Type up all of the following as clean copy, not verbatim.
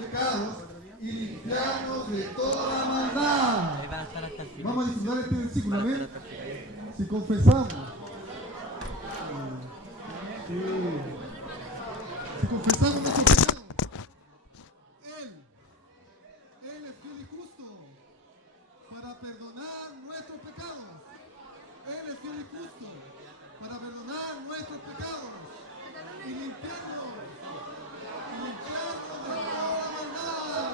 pecados y limpiarnos de toda maldad. Vamos a disfrutar este versículo, ¿amén? Si confesamos. Si confesamos nuestros pecados, Él es fiel y justo para perdonar nuestros pecados. Él es fiel y justo para perdonar nuestros pecados y limpiarnos de toda maldad.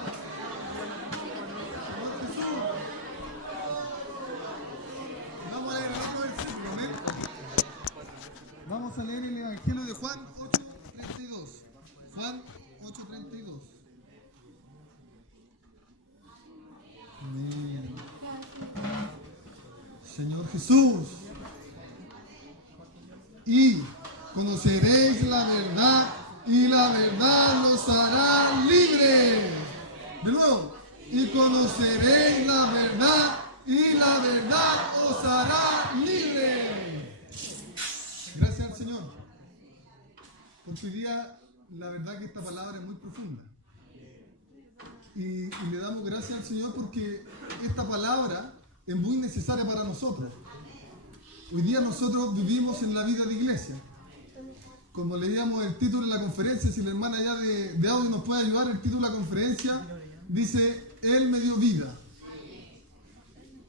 Señor Jesús. Vamos a leer el otro versículo, ¿amén? Vamos a leer el Evangelio de Juan 8:32. Juan 8:32. Amén. Señor Jesús. Y conoceréis la verdad, y la verdad los hará libres. De nuevo. Y conoceréis la verdad, y la verdad os hará libres. Gracias al Señor. Porque hoy día la verdad que esta palabra es muy profunda. Y le damos gracias al Señor porque esta palabra es muy necesaria para nosotros. Hoy día nosotros vivimos en la vida de iglesia. Como leíamos el título de la conferencia, si la hermana ya de audio nos puede ayudar, el título de la conferencia dice, Él me dio vida.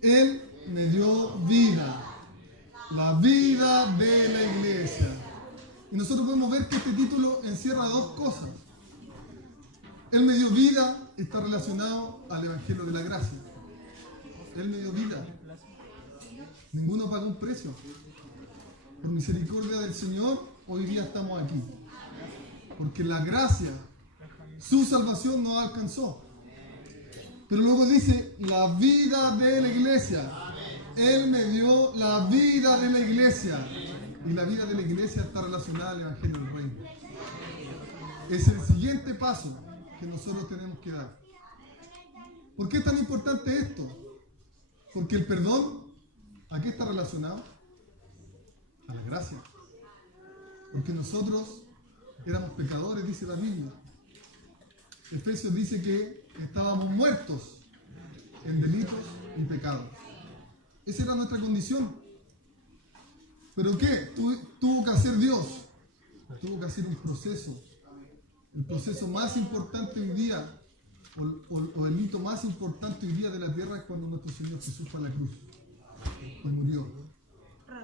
Él me dio vida. La vida de la iglesia. Y nosotros podemos ver que este título encierra dos cosas. Él me dio vida, está relacionado al Evangelio de la Gracia. Él me dio vida. Ninguno pagó un precio. Por misericordia del Señor, hoy día estamos aquí. Porque la gracia, su salvación nos alcanzó. Pero luego dice, la vida de la iglesia. Él me dio la vida de la iglesia. Y la vida de la iglesia está relacionada al Evangelio del Reino. Es el siguiente paso que nosotros tenemos que dar. ¿Por qué es tan importante esto? Porque el perdón, ¿a qué está relacionado? A la gracia. Porque nosotros éramos pecadores, dice la Biblia. Efesios dice que estábamos muertos en delitos y pecados. Esa era nuestra condición. ¿Pero qué? Tuvo que hacer Dios. Tuvo que hacer un proceso. El proceso más importante hoy día, o el hito más importante hoy día de la tierra es cuando nuestro Señor Jesús fue a la cruz. Pues murió.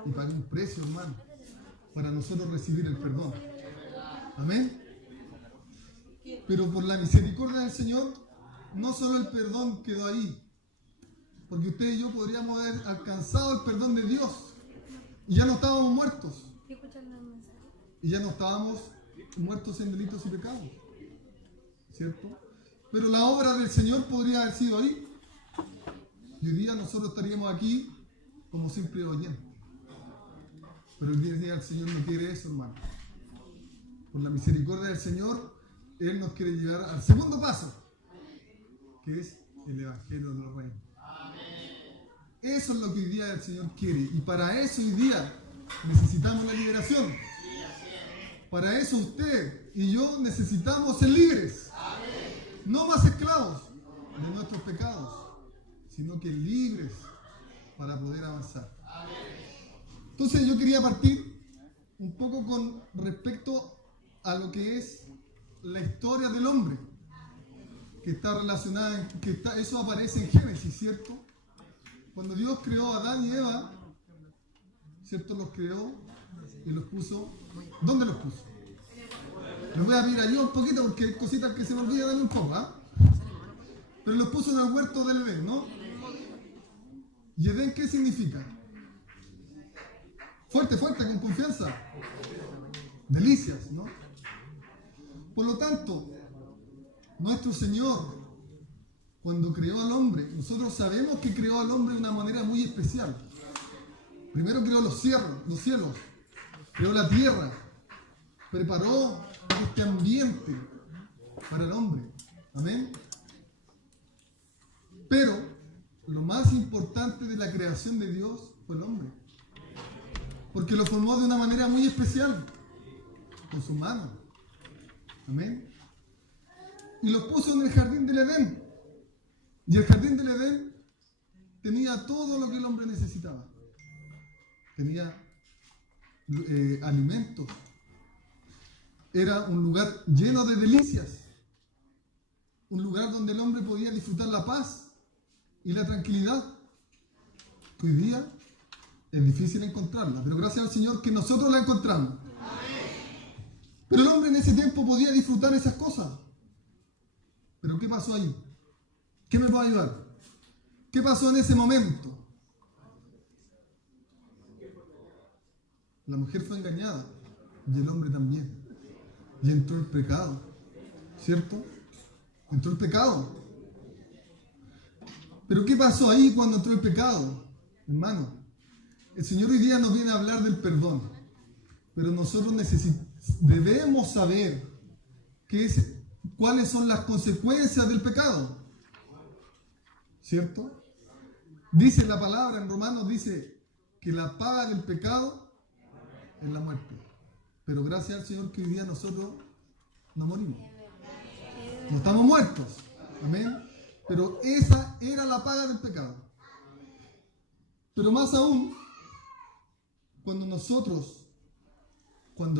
Y pagó un precio, hermano, para nosotros recibir el perdón. Amén. Pero por la misericordia del Señor, no solo el perdón quedó ahí, porque usted y yo podríamos haber alcanzado el perdón de Dios y ya no estábamos muertos. Y ya no estábamos muertos en delitos y pecados. ¿Cierto? Pero la obra del Señor podría haber sido ahí. Y hoy día nosotros estaríamos aquí como simples oyentes. Pero hoy día el Señor no quiere eso, hermano. Por la misericordia del Señor, Él nos quiere llevar al segundo paso, que es el Evangelio del Reino. Eso es lo que hoy día el Señor quiere. Y para eso hoy día necesitamos la liberación. Para eso usted y yo necesitamos ser libres. No más esclavos de nuestros pecados, sino que libres para poder avanzar. Entonces yo quería partir un poco con respecto a lo que es la historia del hombre, que está relacionada, eso aparece en Génesis, ¿cierto? Cuando Dios creó a Adán y Eva, ¿cierto? Los creó y los puso. ¿Dónde los puso? Les voy a mirar yo un poquito porque hay cositas que se me olvidan un poco, ¿ah? Pero los puso en el huerto del Edén, ¿no? ¿Y Edén qué significa? Fuerte, fuerte, con confianza. Delicias, ¿no? Por lo tanto, nuestro Señor, cuando creó al hombre, nosotros sabemos que creó al hombre de una manera muy especial. Primero creó los cielos, creó la tierra, preparó este ambiente para el hombre. Amén. Pero lo más importante de la creación de Dios fue el hombre. Porque lo formó de una manera muy especial, con su mano. Amén. y los puso en el jardín del Edén. Y el jardín del Edén tenía todo lo que el hombre necesitaba. Tenía alimentos. Era un lugar lleno de delicias. Un lugar donde el hombre podía disfrutar la paz y la tranquilidad. Que hoy día es difícil encontrarla, pero gracias al Señor que nosotros la encontramos. Pero el hombre en ese tiempo podía disfrutar esas cosas. ¿Pero qué pasó ahí? ¿Qué me puede ayudar? ¿Qué pasó en ese momento? La mujer fue engañada y el hombre también. Y entró el pecado, ¿cierto? Entró el pecado. ¿Pero qué pasó ahí cuando entró el pecado? Hermano, el Señor hoy día nos viene a hablar del perdón. Pero nosotros debemos saber cuáles son las consecuencias del pecado. ¿Cierto? Dice la palabra en Romanos, dice que la paga del pecado es la muerte. Pero gracias al Señor que hoy día nosotros no morimos. No estamos muertos. Amén. Pero esa era la paga del pecado. Pero más aún, cuando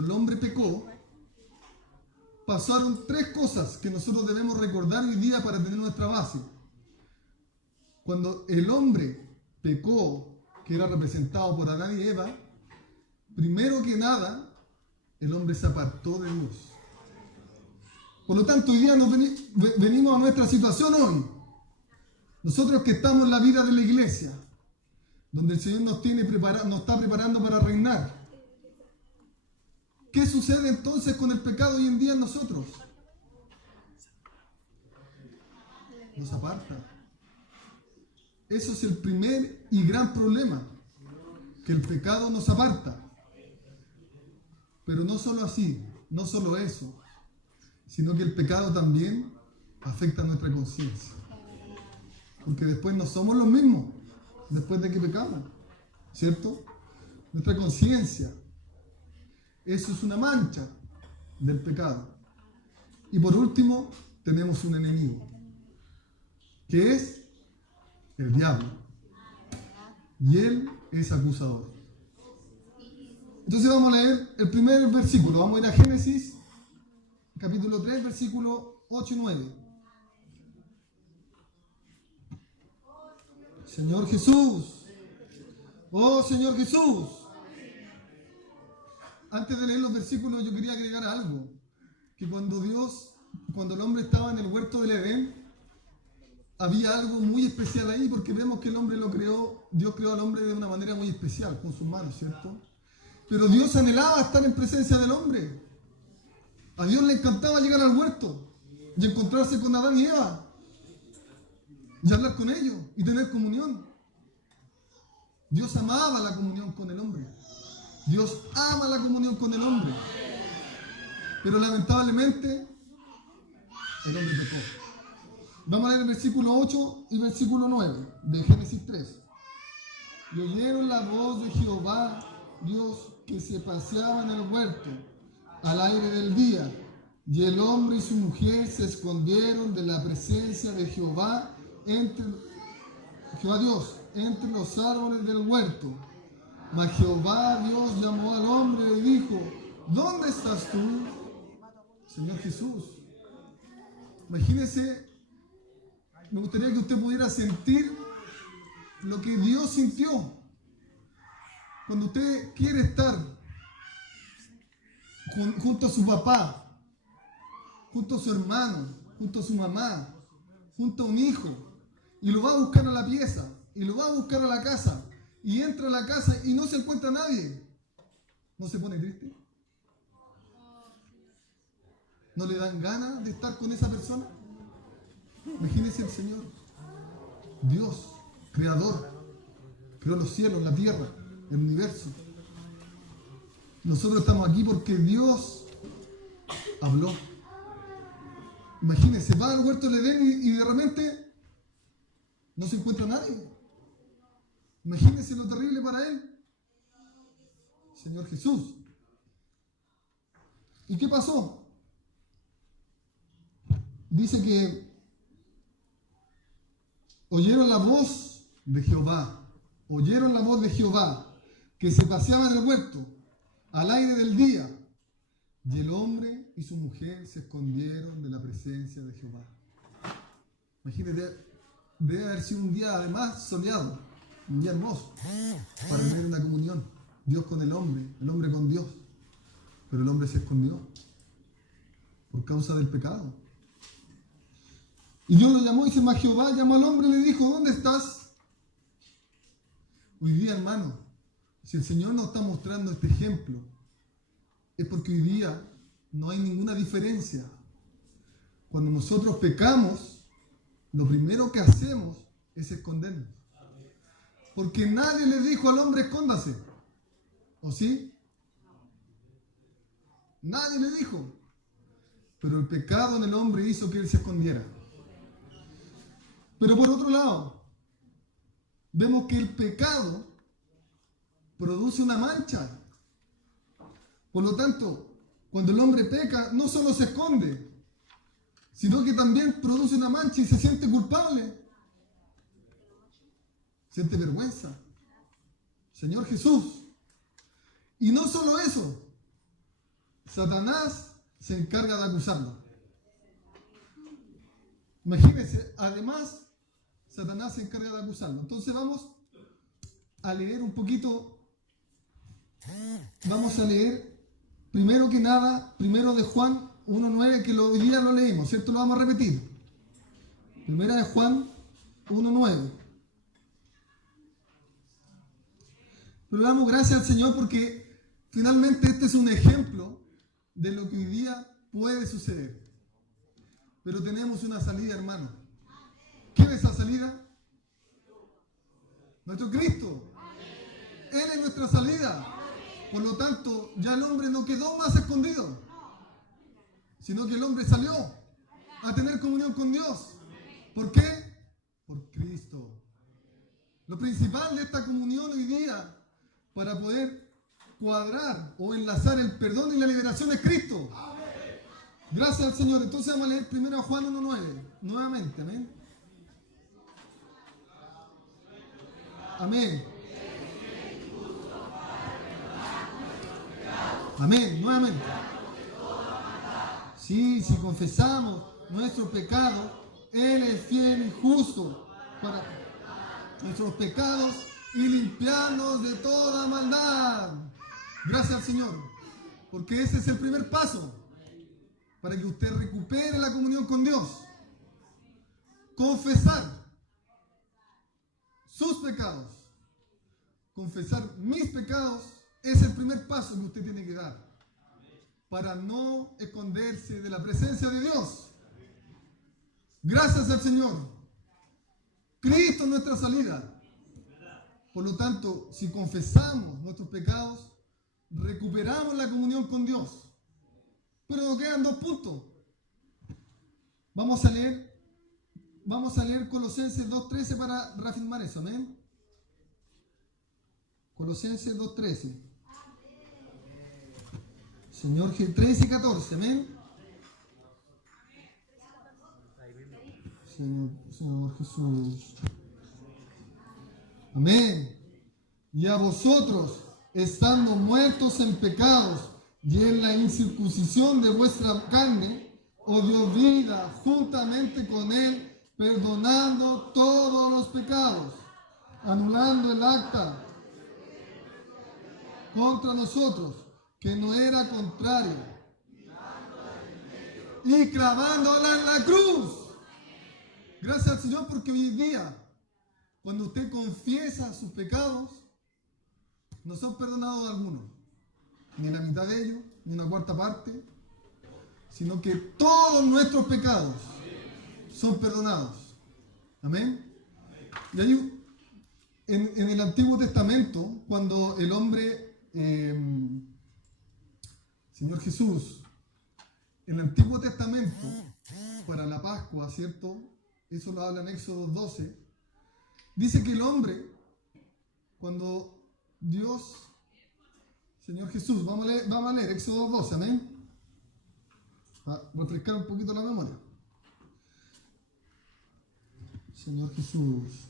el hombre pecó, pasaron tres cosas que nosotros debemos recordar hoy día para tener nuestra base. Cuando el hombre pecó, que era representado por Adán y Eva, primero que nada, el hombre se apartó de Dios. Por lo tanto, hoy día venimos a nuestra situación hoy. Nosotros que estamos en la vida de la iglesia, donde el Señor nos está preparando para reinar. ¿Qué sucede entonces con el pecado hoy en día en nosotros? Nos aparta. Eso es el primer y gran problema, que el pecado nos aparta. Pero no solo así, no solo eso, sino que el pecado también afecta a nuestra conciencia. Porque después no somos los mismos, después de que pecamos, ¿cierto? Nuestra conciencia, eso es una mancha del pecado. Y por último, tenemos un enemigo, que es el diablo. Y él es acusador. Entonces vamos a leer el primer versículo. Vamos a ir a Génesis, capítulo 3, versículo 8 y 9. Señor Jesús. Oh Señor Jesús. Antes de leer los versículos yo quería agregar algo. Que cuando el hombre estaba en el huerto del Edén, había algo muy especial ahí, porque vemos que el hombre Dios creó al hombre de una manera muy especial, con sus manos, ¿cierto? Pero Dios anhelaba estar en presencia del hombre. A Dios le encantaba llegar al huerto y encontrarse con Adán y Eva y hablar con ellos y tener comunión. Dios amaba la comunión con el hombre. Dios ama la comunión con el hombre. Pero lamentablemente el hombre pecó. Vamos a leer el versículo 8 y versículo 9 de Génesis 3. Y oyeron la voz de Jehová, Dios, que se paseaba en el huerto al aire del día. Y el hombre y su mujer se escondieron de la presencia de Jehová Dios, entre los árboles del huerto. Mas Jehová Dios llamó al hombre y dijo: ¿dónde estás tú? Señor Jesús. Imagínese, me gustaría que usted pudiera sentir lo que Dios sintió cuando usted quiere estar junto a su papá, junto a su hermano, junto a su mamá, junto a un hijo, y lo va a buscar a la pieza, y lo va a buscar a la casa, y entra a la casa y no se encuentra nadie. ¿No se pone triste? ¿No le dan ganas de estar con esa persona? Imagínese el Señor, Dios, creador, creó los cielos, la tierra, el universo. Nosotros estamos aquí porque Dios habló. Imagínese, va al huerto del Edén y de repente no se encuentra nadie. Imagínese lo terrible para él. Señor Jesús. ¿Y qué pasó? dice que oyeron la voz de Jehová, que se paseaba en el huerto al aire del día, y el hombre y su mujer se escondieron de la presencia de Jehová. Imagínate, debe haber sido un día además soleado, un día hermoso, para tener una comunión, Dios con el hombre con Dios. Pero el hombre se escondió por causa del pecado. Y Dios lo llamó, y dice, mas Jehová llamó al hombre y le dijo, ¿dónde estás? Hoy día, hermano, si el Señor nos está mostrando este ejemplo, es porque hoy día no hay ninguna diferencia. Cuando nosotros pecamos, lo primero que hacemos es escondernos. Porque nadie le dijo al hombre, escóndase. ¿O sí? Nadie le dijo. Pero el pecado en el hombre hizo que él se escondiera. Pero por otro lado, vemos que el pecado produce una mancha. Por lo tanto, cuando el hombre peca, no solo se esconde, sino que también produce una mancha y se siente culpable. Siente vergüenza. Señor Jesús. Y no solo eso, Satanás se encarga de acusarlo. Imagínense, además, Satanás se encarga de acusarlo. Entonces vamos a leer un poquito. Vamos a leer, primero que nada, primero de Juan 1.9, que hoy día lo leímos, ¿cierto? Lo vamos a repetir. Primera de Juan 1.9. Pero le damos gracias al Señor porque finalmente este es un ejemplo de lo que hoy día puede suceder. Pero tenemos una salida, hermano. ¿Quién es esa salida? Nuestro Cristo. Él es nuestra salida. Por lo tanto, ya el hombre no quedó más escondido, sino que el hombre salió a tener comunión con Dios. ¿Por qué? Por Cristo. Lo principal de esta comunión hoy día, para poder cuadrar o enlazar el perdón y la liberación, es Cristo. Gracias al Señor. Entonces vamos a leer primero a Juan 1.9. Nuevamente, amén. Amén. Amén, nuevamente. Sí, si confesamos nuestros pecados, Él es fiel y justo para nuestros pecados y limpiarnos de toda maldad. Gracias al Señor, porque ese es el primer paso para que usted recupere la comunión con Dios. Confesar sus pecados, confesar mis pecados, es el primer paso que usted tiene que dar para no esconderse de la presencia de Dios. Gracias al Señor. Cristo es nuestra salida. Por lo tanto, si confesamos nuestros pecados, recuperamos la comunión con Dios. Pero nos quedan 2 puntos. Vamos a leer Colosenses 2.13 para reafirmar eso. Amén. Colosenses 2.13. Señor, 13 y 14, amén. Señor Jesús. Amén. Y a vosotros, estando muertos en pecados y en la incircuncisión de vuestra carne, os dio vida juntamente con Él, perdonando todos los pecados, anulando el acta contra nosotros, que no era contraria, y clavándola en la cruz. Gracias al Señor, porque hoy día, cuando usted confiesa sus pecados, no son perdonados de algunos, ni la mitad de ellos, ni una cuarta parte, sino que todos nuestros pecados son perdonados. Amén. Y hay en el Antiguo Testamento, cuando el hombre, Señor Jesús, en el Antiguo Testamento, para la Pascua, ¿cierto? Eso lo habla en Éxodo 12. Dice que el hombre, cuando Dios, Señor Jesús, vamos a leer Éxodo 12, amén. Para refrescar un poquito la memoria. Señor Jesús.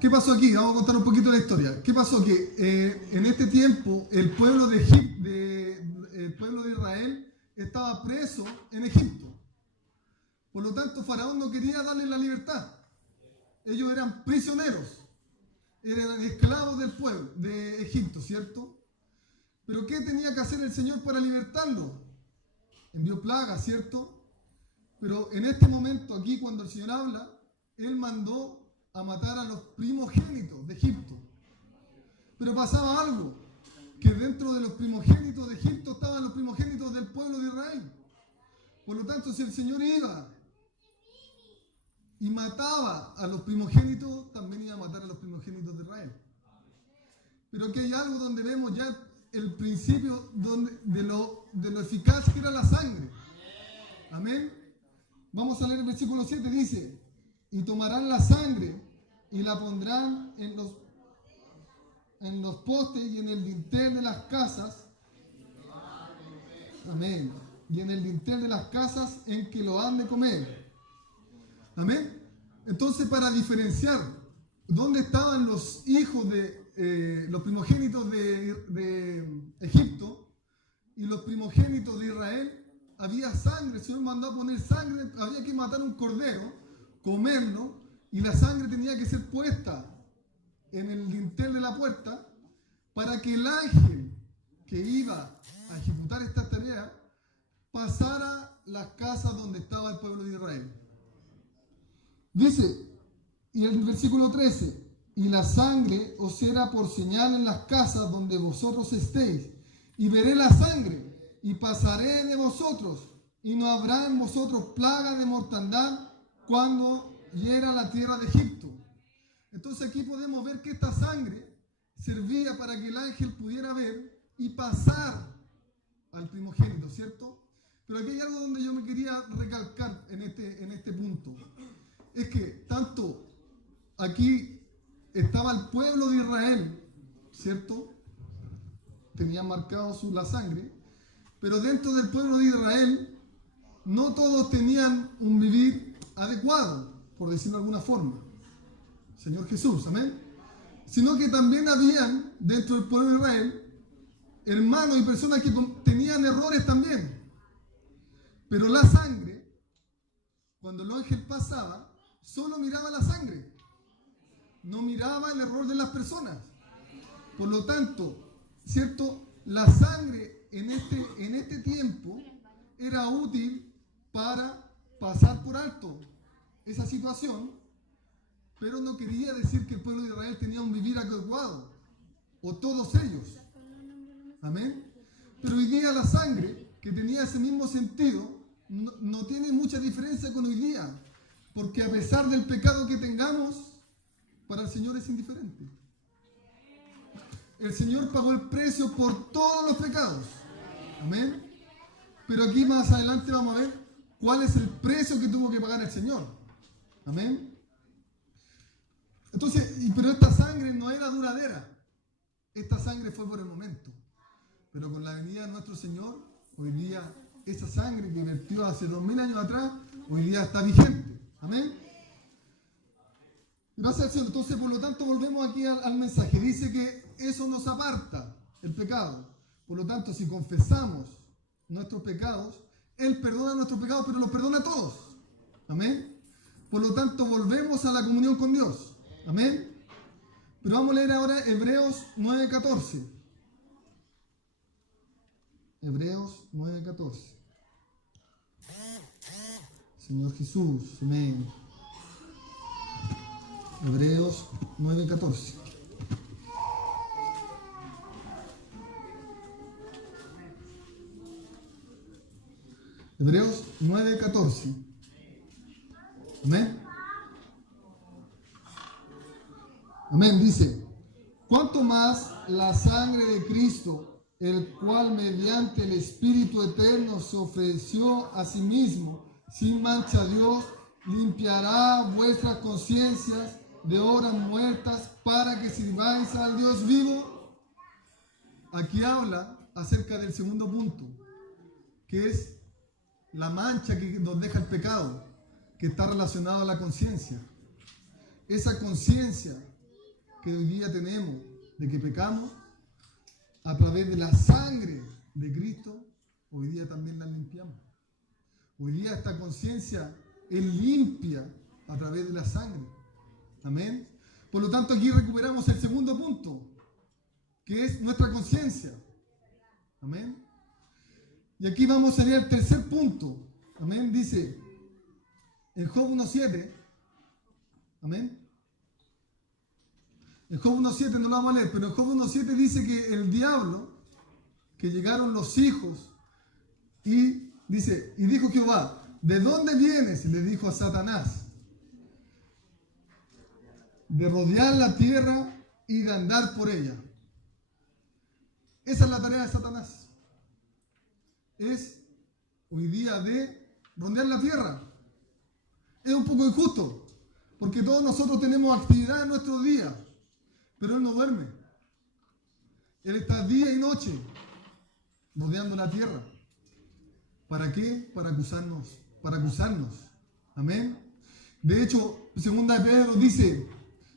¿Qué pasó aquí? Vamos a contar un poquito la historia. ¿Qué pasó? Que en este tiempo el pueblo de Israel estaba preso en Egipto. Por lo tanto, Faraón no quería darle la libertad. Ellos eran prisioneros, eran esclavos del pueblo de Egipto, ¿cierto? Pero ¿qué tenía que hacer el Señor para libertarlo? Envió plagas, ¿cierto? Pero en este momento, aquí cuando el Señor habla, Él mandó a matar a los primogénitos de Egipto. Pero pasaba algo, que dentro de los primogénitos de Egipto estaban los primogénitos del pueblo de Israel. Por lo tanto, si el Señor iba y mataba a los primogénitos, también iba a matar a los primogénitos de Israel. Pero aquí hay algo donde vemos ya el principio de lo eficaz que era la sangre. Amén. Vamos a leer el versículo 7, dice: y tomarán la sangre y la pondrán en los postes y en el dintel de las casas. Amén. Y en el dintel de las casas en que lo han de comer. Amén. Entonces, para diferenciar dónde estaban los hijos de los primogénitos de Egipto y los primogénitos de Israel, había sangre. El Señor mandó a poner sangre. Había que matar un cordero, comerlo, y la sangre tenía que ser puesta en el dintel de la puerta para que el ángel que iba a ejecutar esta tarea pasara las casas donde estaba el pueblo de Israel. Dice, y el versículo 13: y la sangre os será por señal en las casas donde vosotros estéis, y veré la sangre, y pasaré de vosotros, y no habrá en vosotros plaga de mortandad cuando hiera la tierra de Egipto. Entonces aquí podemos ver que esta sangre servía para que el ángel pudiera ver y pasar al primogénito, ¿cierto? Pero aquí hay algo donde yo me quería recalcar en este punto. Es que tanto aquí estaba el pueblo de Israel, ¿cierto? Tenían marcado la sangre, pero dentro del pueblo de Israel no todos tenían un vivir adecuado, por decirlo de alguna forma. Señor Jesús, amén. Sino que también habían dentro del pueblo de Israel hermanos y personas que tenían errores también. Pero la sangre, cuando el ángel pasaba, solo miraba la sangre, no miraba el error de las personas. Por lo tanto, ¿cierto? La sangre en este tiempo era útil para pasar por alto esa situación, pero no quería decir que el pueblo de Israel tenía un vivir adecuado, o todos ellos. Amén. Pero hoy día la sangre, que tenía ese mismo sentido, no tiene mucha diferencia con hoy día, porque a pesar del pecado que tengamos, para el Señor es indiferente. El Señor pagó el precio por todos los pecados. Amén. Pero aquí más adelante vamos a ver cuál es el precio que tuvo que pagar el Señor. Amén. Entonces, pero esta sangre no era duradera. Esta sangre fue por el momento. Pero con la venida de nuestro Señor, hoy día esa sangre que vertió hace 2000 años atrás, hoy día está vigente. Amén. Gracias al Señor. Entonces, por lo tanto, volvemos aquí al mensaje. Dice que eso nos aparta el pecado. Por lo tanto, si confesamos nuestros pecados, Él perdona nuestros pecados, pero los perdona a todos. Amén. Por lo tanto, volvemos a la comunión con Dios. Amén. Pero vamos a leer ahora Hebreos 9:14. Hebreos 9:14. Señor Jesús, amén. Hebreos 9:14. Hebreos 9:14. Amén. Amén. Dice: cuanto más la sangre de Cristo, el cual mediante el Espíritu Eterno se ofreció a sí mismo sin mancha a Dios, limpiará vuestras conciencias de obras muertas para que sirváis al Dios vivo. Aquí habla acerca del segundo punto, que es la mancha que nos deja el pecado, que está relacionado a la conciencia. Esa conciencia que hoy día tenemos de que pecamos, a través de la sangre de Cristo, hoy día también la limpiamos. Hoy día esta conciencia es limpia a través de la sangre. Amén. Por lo tanto, aquí recuperamos el segundo punto, que es nuestra conciencia. Amén. Y aquí vamos a leer el tercer punto. Amén. Dice en Job 1:7. Amén. En Job 1:7 no lo vamos a leer, pero en Job 1:7 dice que el diablo, que llegaron los hijos, y dice, y dijo Jehová, ¿de dónde vienes? Y le dijo a Satanás, de rodear la tierra y de andar por ella. Esa es la tarea de Satanás. Es hoy día de rondear la tierra. Es un poco injusto, porque todos nosotros tenemos actividad en nuestro día, pero él no duerme. Él está día y noche rodeando la tierra. ¿Para qué? Para acusarnos. Amén. De hecho,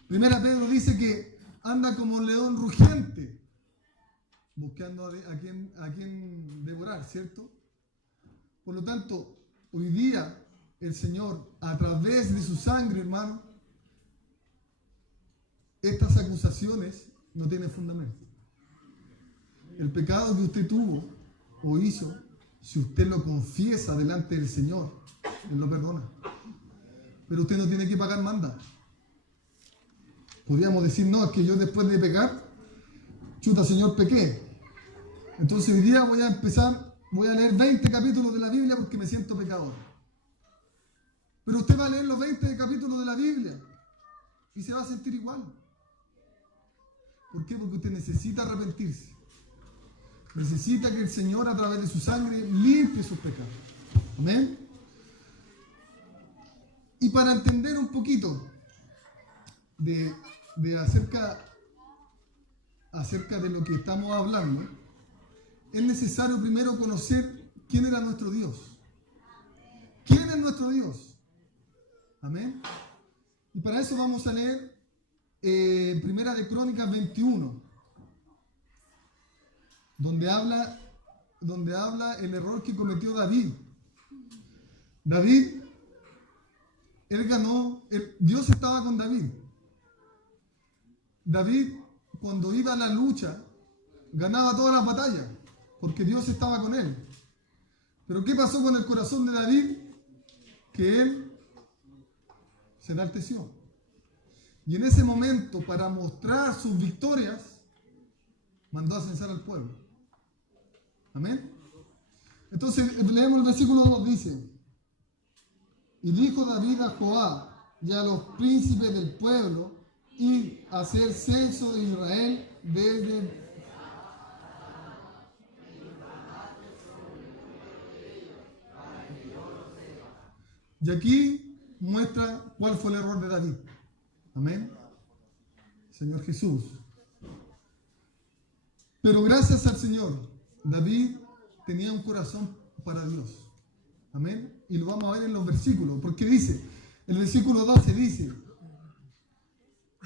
Primera Pedro dice que anda como un león rugiente, buscando a quien devorar, ¿cierto? Por lo tanto, hoy día el Señor, a través de su sangre, hermano, estas acusaciones no tienen fundamento. El pecado que usted tuvo o hizo, si usted lo confiesa delante del Señor, Él lo perdona. Pero usted no tiene que pagar manda. Podríamos decir, no, es que yo después de pecar, chuta, Señor, pequé. Entonces hoy día voy a leer 20 capítulos de la Biblia porque me siento pecador. Pero usted va a leer los 20 capítulos de la Biblia y se va a sentir igual. ¿Por qué? Porque usted necesita arrepentirse. Necesita que el Señor, a través de su sangre, limpie sus pecados. Amén. Y para entender un poquito acerca de lo que estamos hablando, es necesario primero conocer quién era nuestro Dios. ¿Quién es nuestro Dios? Amén. Y para eso vamos a leer Primera de Crónicas 21, donde habla el error que cometió David. David, él ganó, Dios estaba con David. David, cuando iba a la lucha, ganaba todas las batallas, porque Dios estaba con él. Pero ¿qué pasó con el corazón de David? Que él se enalteció. Y en ese momento, para mostrar sus victorias, mandó a censar al pueblo. Amén. Entonces, leemos el versículo 2, dice: y dijo David a Joab y a los príncipes del pueblo, id a hacer censo de Israel desde y aquí muestra cuál fue el error de David. Amén. Señor Jesús. Pero gracias al Señor, David tenía un corazón para Dios. Amén. Y lo vamos a ver en los versículos, porque dice, el versículo 12 dice,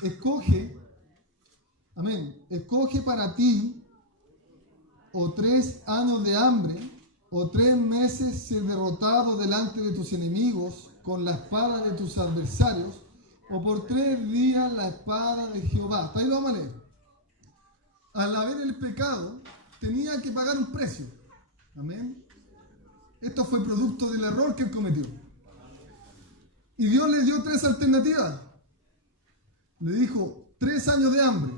escoge, amén, escoge para ti o 3 años de hambre o 3 meses ser derrotado delante de tus enemigos con la espada de tus adversarios, o por 3 días la espada de Jehová. Hasta ahí lo vamos a leer. Al haber el pecado, tenía que pagar un precio. Amén. Esto fue producto del error que él cometió. Y Dios le dio 3 alternativas. Le dijo, 3 años de hambre.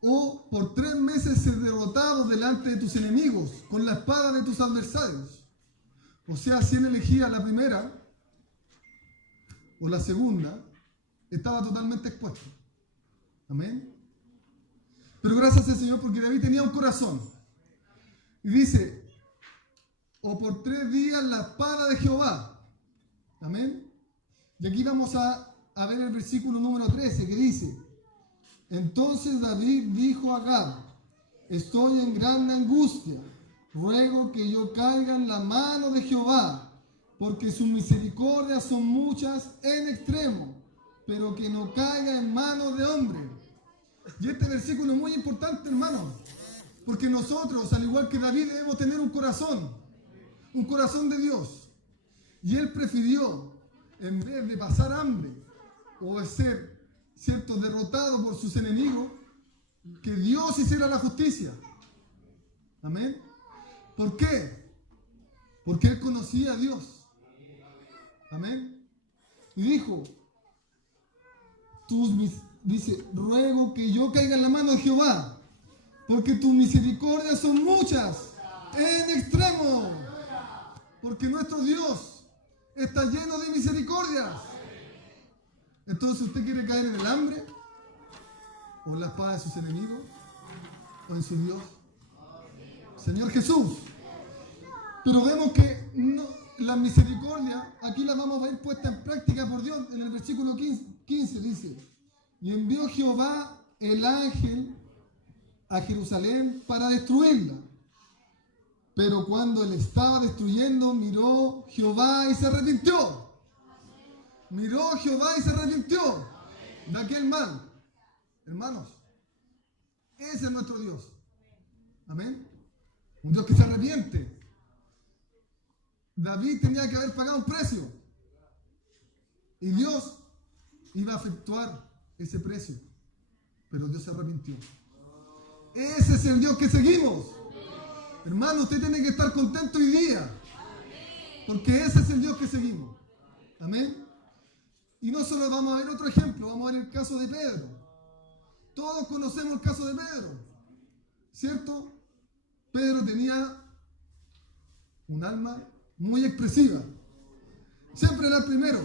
O por 3 meses ser derrotado delante de tus enemigos con la espada de tus adversarios. O sea, si él elegía la primera o la segunda, estaba totalmente expuesto. Amén. Pero gracias al Señor, porque David tenía un corazón. Y dice, o por 3 días la espada de Jehová. Amén. Y aquí vamos a ver el versículo número 13, que dice, entonces David dijo a Gad, estoy en grande angustia, ruego que yo caiga en la mano de Jehová, porque sus misericordias son muchas en extremo, pero que no caiga en manos de hombre. Y este versículo es muy importante, hermanos, porque nosotros, al igual que David, debemos tener un corazón de Dios. Y él prefirió, en vez de pasar hambre o de ser, cierto, derrotado por sus enemigos, que Dios hiciera la justicia. Amén. ¿Por qué? Porque él conocía a Dios. Amén. Y dijo, dice, ruego que yo caiga en la mano de Jehová, porque tus misericordias son muchas en extremo. Porque nuestro Dios está lleno de misericordias. Entonces, ¿usted quiere caer en el hambre? ¿O en la espada de sus enemigos? ¿O en su Dios? Señor Jesús. Pero vemos que la misericordia, aquí la vamos a ver puesta en práctica por Dios. En el versículo 15 dice, y envió Jehová el ángel a Jerusalén para destruirla. Pero cuando él estaba destruyendo, miró Jehová y se arrepintió. Miró Jehová y se arrepintió de aquel mal. Hermanos, ese es nuestro Dios. Amén. Un Dios que se arrepiente. David tenía que haber pagado un precio. Y Dios iba a efectuar ese precio. Pero Dios se arrepintió. Ese es el Dios que seguimos. Hermano, usted tiene que estar contento hoy día. Porque ese es el Dios que seguimos. Amén. Y no solo vamos a ver otro ejemplo, vamos a ver el caso de Pedro. Todos conocemos el caso de Pedro. ¿Cierto? Pedro tenía un alma muy expresiva. Siempre era el primero.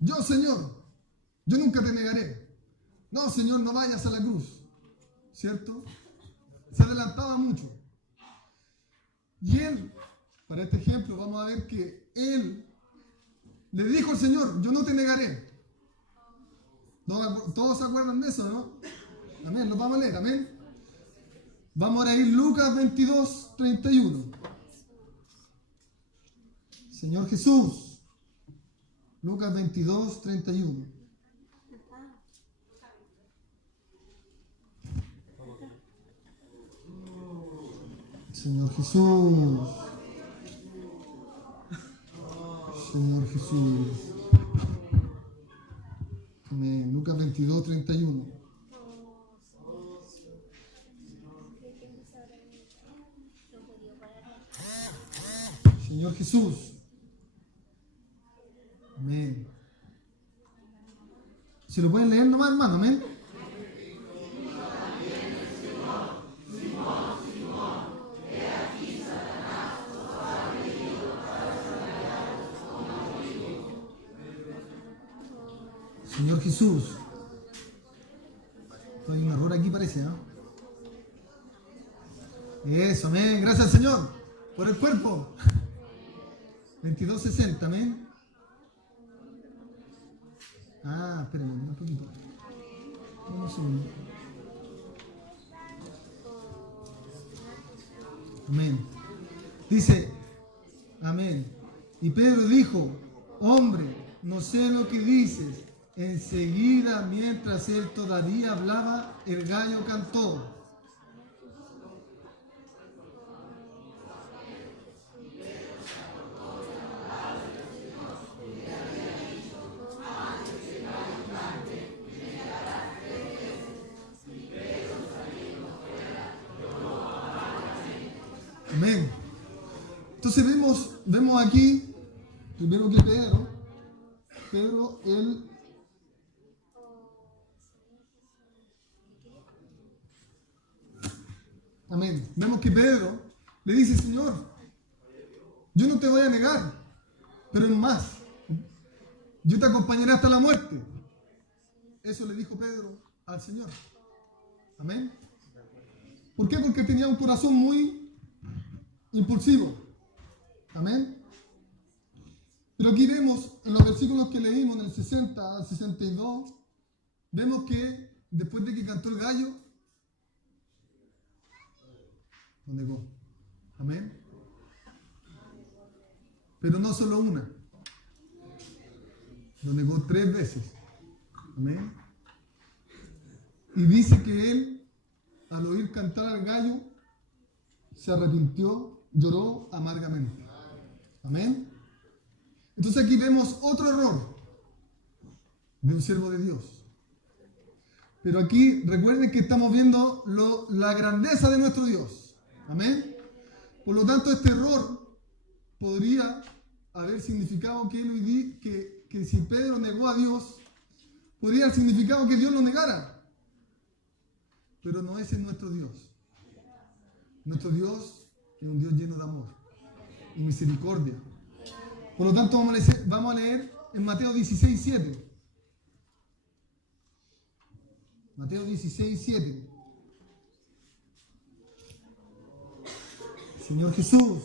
Yo, Señor, yo nunca te negaré. No, Señor, no vayas a la cruz. ¿Cierto? Se adelantaba mucho. Y él, para este ejemplo, vamos a ver que él le dijo al Señor, yo no te negaré. Todos se acuerdan de eso, ¿no? Amén, lo vamos a leer, amén. Vamos a ir Lucas 22, 31. Señor Jesús. Lucas 22, 31. Señor Jesús. Señor Jesús. Amén. Lucas 22, 31. Señor Jesús. Amén. ¿Se lo pueden leer nomás, hermano? Amén. Señor Jesús. Hay un error aquí, parece, ¿no? Eso, amén. Gracias al Señor por el cuerpo. 22:60, amén. Ah, espérenme, un poquito. Un segundo. Amén. Dice, amén. Y Pedro dijo, hombre, no sé lo que dices. Enseguida, mientras él todavía hablaba, el gallo cantó. Amén. Entonces vemos aquí, primero que Pedro, él amén. Vemos que Pedro le dice, Señor, yo no te voy a negar, pero es más, yo te acompañaré hasta la muerte. Eso le dijo Pedro al Señor. Amén. ¿Por qué? Porque tenía un corazón muy impulsivo. Amén. Pero aquí vemos, en los versículos que leímos, en el 60 al 62, vemos que después de que cantó el gallo, ¿dónde va? Amén. Pero no solo una. Lo negó 3 veces. Amén. Y dice que él, al oír cantar al gallo, se arrepintió, lloró amargamente. Amén. Entonces aquí vemos otro error de un siervo de Dios. Pero aquí recuerden que estamos viendo la grandeza de nuestro Dios. Amén. Por lo tanto, este error podría haber significado que si Pedro negó a Dios, podría haber significado que Dios lo negara. Pero no ese es nuestro Dios. Nuestro Dios es un Dios lleno de amor y misericordia. Por lo tanto, vamos a leer en Mateo 16:7. Mateo 16:7. Señor Jesús.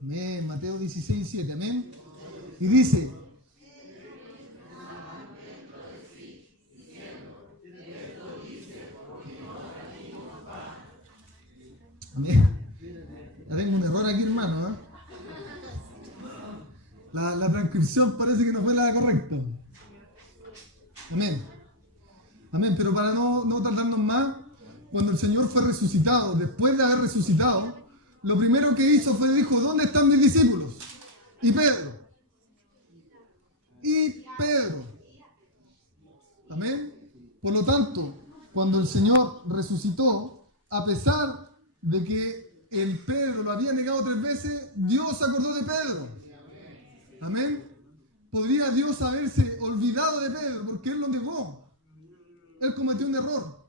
Amén. Mateo 16:7. Amén. Y dice: amén. Ya tengo un error aquí, hermano, ¿eh? La transcripción parece que no fue la correcta. Amén. Amén. Pero para no tardarnos más, cuando el Señor fue resucitado, después de haber resucitado, lo primero que hizo fue, dijo: ¿dónde están mis discípulos? Y Pedro. Amén. Por lo tanto, cuando el Señor resucitó, a pesar de que el Pedro lo había negado 3 veces, Dios se acordó de Pedro. Amén. Podría Dios haberse olvidado de Pedro porque él lo negó. Él cometió un error.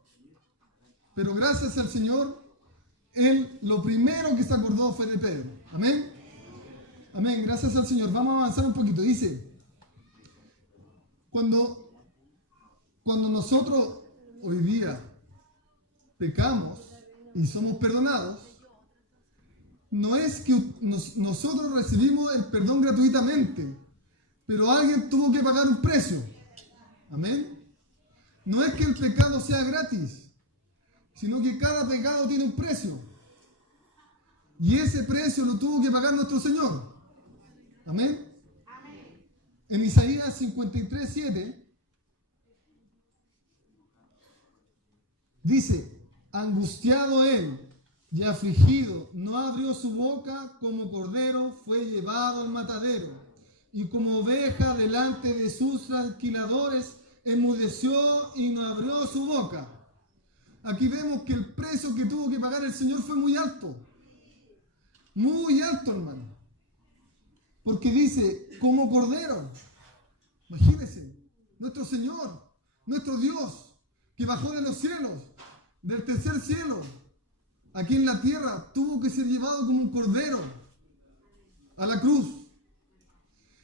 Pero gracias al Señor, él lo primero que se acordó fue de Pedro. Amén. Amén. Gracias al Señor. Vamos a avanzar un poquito. Dice: cuando nosotros hoy día pecamos y somos perdonados, no es que nosotros recibimos el perdón gratuitamente, pero alguien tuvo que pagar un precio. Amén. No es que el pecado sea gratis, sino que cada pecado tiene un precio. Y ese precio lo tuvo que pagar nuestro Señor. Amén. En Isaías 53:7 dice: angustiado él y afligido, no abrió su boca, como cordero fue llevado al matadero, y como oveja delante de sus trasquiladores, enmudeció y no abrió su boca. Aquí vemos que el precio que tuvo que pagar el Señor fue muy alto. Muy alto, hermano. Porque dice, como cordero. Imagínense, nuestro Señor, nuestro Dios, que bajó de los cielos, del tercer cielo, aquí en la tierra, tuvo que ser llevado como un cordero a la cruz.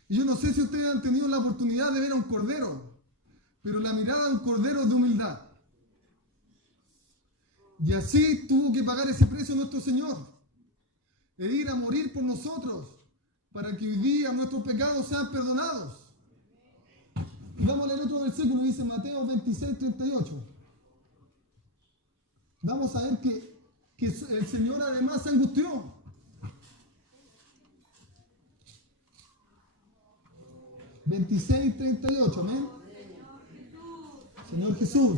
Y yo no sé si ustedes han tenido la oportunidad de ver a un cordero, pero la mirada de un cordero es de humildad. Y así tuvo que pagar ese precio nuestro Señor, e ir a morir por nosotros, para que hoy día nuestros pecados sean perdonados. Y vamos a leer otro versículo, dice Mateo 26:38. Vamos a ver que el Señor además se angustió. (26:38), amén. Señor Jesús.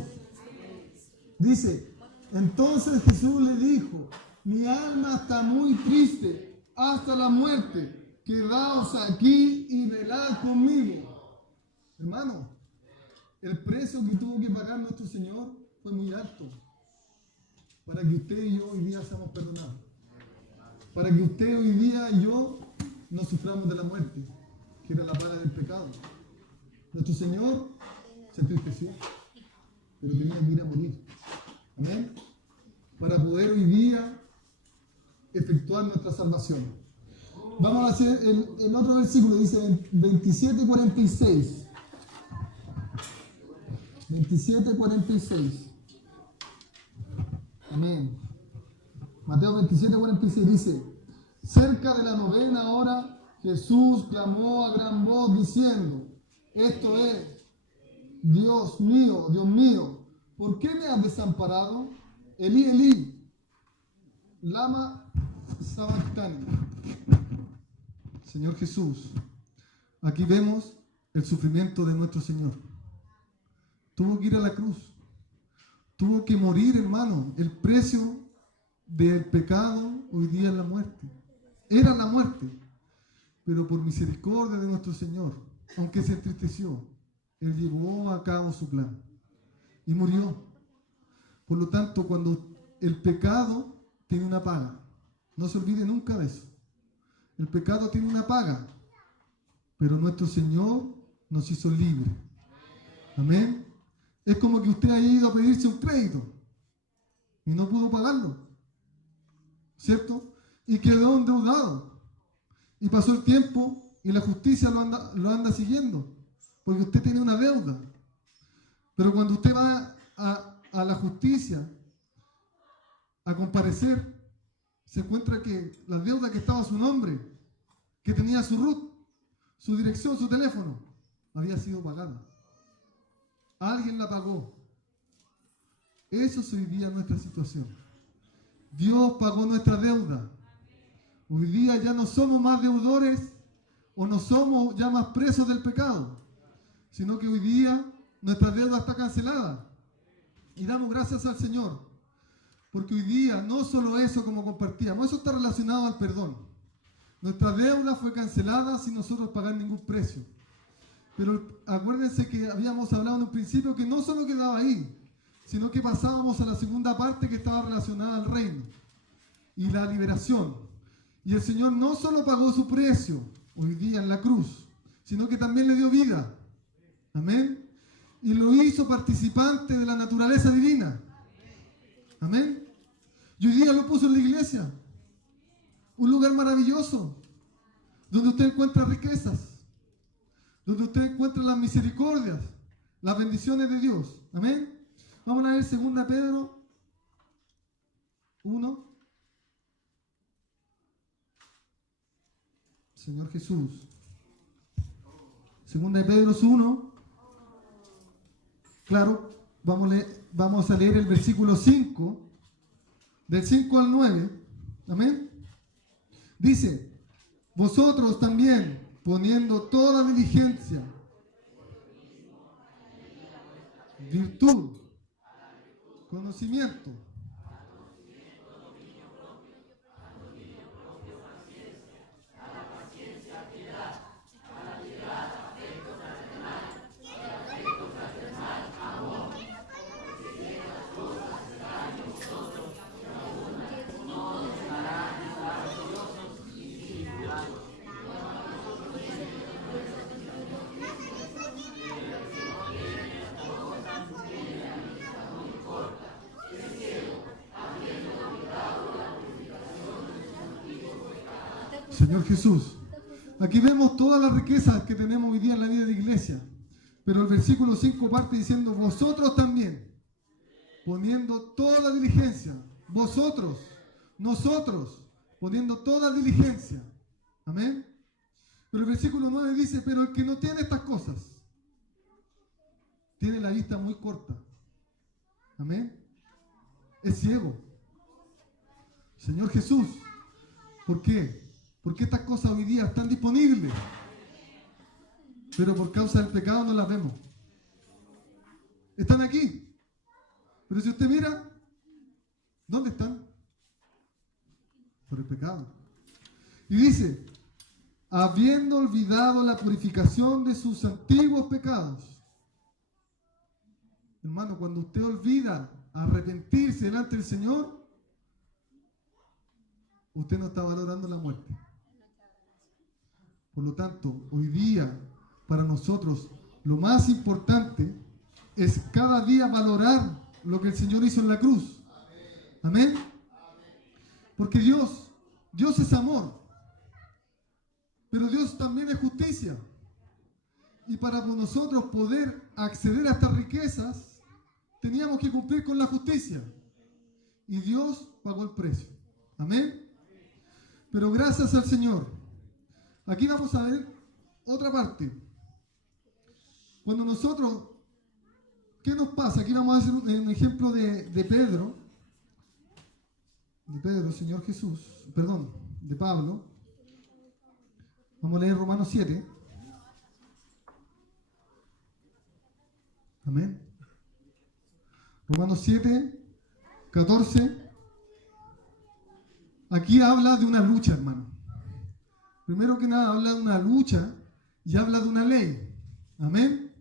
Dice: entonces Jesús le dijo: mi alma está muy triste hasta la muerte. Quedaos aquí y velad conmigo. Hermano, el precio que tuvo que pagar nuestro Señor fue muy alto, para que usted y yo hoy día seamos perdonados, para que usted hoy día y yo no suframos de la muerte, que era la paga del pecado. Nuestro Señor se entristeció, pero tenía que ir a morir. Amén. Para poder hoy día efectuar nuestra salvación. Vamos a hacer el otro versículo, dice 27:46. 27:46. Amén. Mateo 27:46 dice: cerca de la 9ª hora, Jesús clamó a gran voz diciendo: esto es, Dios mío, ¿por qué me has desamparado? Elí, Elí, lama sabactani. Señor Jesús, aquí vemos el sufrimiento de nuestro Señor. Tuvo que ir a la cruz. Tuvo que morir, hermano. El precio del pecado hoy día es la muerte. Era la muerte. Pero por misericordia de nuestro Señor, aunque se entristeció, Él llevó a cabo su plan y murió. Por lo tanto, cuando el pecado tiene una paga, no se olvide nunca de eso. El pecado tiene una paga, pero nuestro Señor nos hizo libres. Amén. Es como que usted haya ido a pedirse un crédito y no pudo pagarlo, ¿cierto? Y quedó endeudado. Y pasó el tiempo y la justicia lo anda siguiendo, porque usted tiene una deuda. Pero cuando usted va a la justicia a comparecer, se encuentra que la deuda que estaba a su nombre, que tenía su RUT, su dirección, su teléfono, había sido pagada. Alguien la pagó. Eso es hoy día nuestra situación. Dios pagó nuestra deuda. Hoy día ya no somos más deudores o no somos ya más presos del pecado, sino que hoy día nuestra deuda está cancelada. Y damos gracias al Señor, porque hoy día no solo eso como compartíamos, eso está relacionado al perdón. Nuestra deuda fue cancelada sin nosotros pagar ningún precio. Pero acuérdense que habíamos hablado en un principio que no solo quedaba ahí, sino que pasábamos a la segunda parte que estaba relacionada al reino y la liberación. Y el Señor no solo pagó su precio hoy día en la cruz, sino que también le dio vida. Amén. Y lo hizo participante de la naturaleza divina. Amén. Y hoy día lo puso en la iglesia. Un lugar maravilloso, donde usted encuentra riquezas, donde usted encuentra las misericordias, las bendiciones de Dios. Amén. Vamos a ver 2 Pedro 1. Señor Jesús. 2 Pedro 1. Claro, vamos a leer el versículo 5, del 5 al 9. Amén. Dice: vosotros también, poniendo toda diligencia, virtud, conocimiento, Señor Jesús. Aquí vemos todas las riquezas que tenemos hoy día en la vida de iglesia. Pero el versículo 5 parte diciendo: vosotros también, poniendo toda diligencia. Vosotros, nosotros, poniendo toda diligencia. Amén. Pero el versículo 9 dice: pero el que no tiene estas cosas, tiene la vista muy corta. Amén. Es ciego. Señor Jesús. ¿Por qué? Porque estas cosas hoy día están disponibles, pero por causa del pecado no las vemos. Están aquí, pero si usted mira, ¿dónde están? Por el pecado. Y dice: habiendo olvidado la purificación de sus antiguos pecados. Hermano, cuando usted olvida arrepentirse delante del Señor, usted no está valorando la muerte. Por lo tanto, hoy día, para nosotros, lo más importante es cada día valorar lo que el Señor hizo en la cruz. Amén. Porque Dios es amor, pero Dios también es justicia. Y para nosotros poder acceder a estas riquezas, teníamos que cumplir con la justicia. Y Dios pagó el precio. Amén. Pero gracias al Señor. Aquí vamos a ver otra parte. Cuando nosotros, ¿qué nos pasa? Aquí vamos a hacer un ejemplo de Pedro. De Pedro, Señor Jesús. Perdón, de Pablo. Vamos a leer Romanos 7. Amén. Romanos 7, 14. Aquí habla de una lucha, hermano. Primero que nada habla de una lucha y habla de una ley. Amén.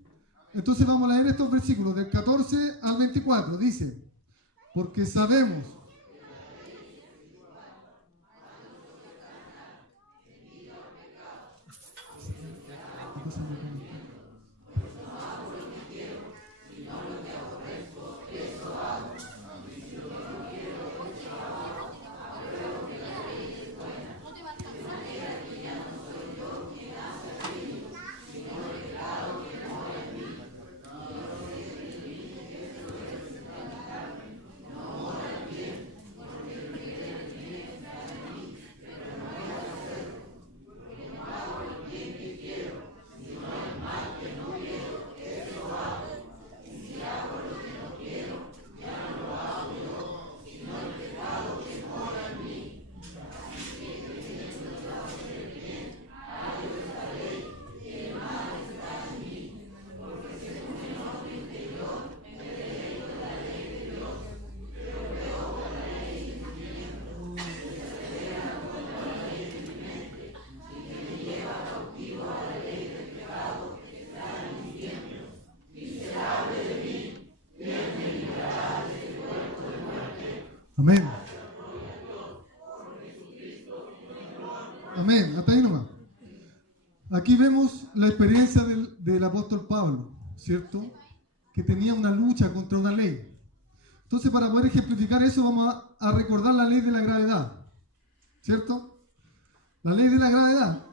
Entonces vamos a leer estos versículos del 14 al 24. Dice, porque sabemos amén. Amén. Hasta ahí nomás. Aquí vemos la experiencia del apóstol Pablo, ¿cierto? Que tenía una lucha contra una ley. Entonces, para poder ejemplificar eso, vamos a recordar la ley de la gravedad, ¿cierto? La ley de la gravedad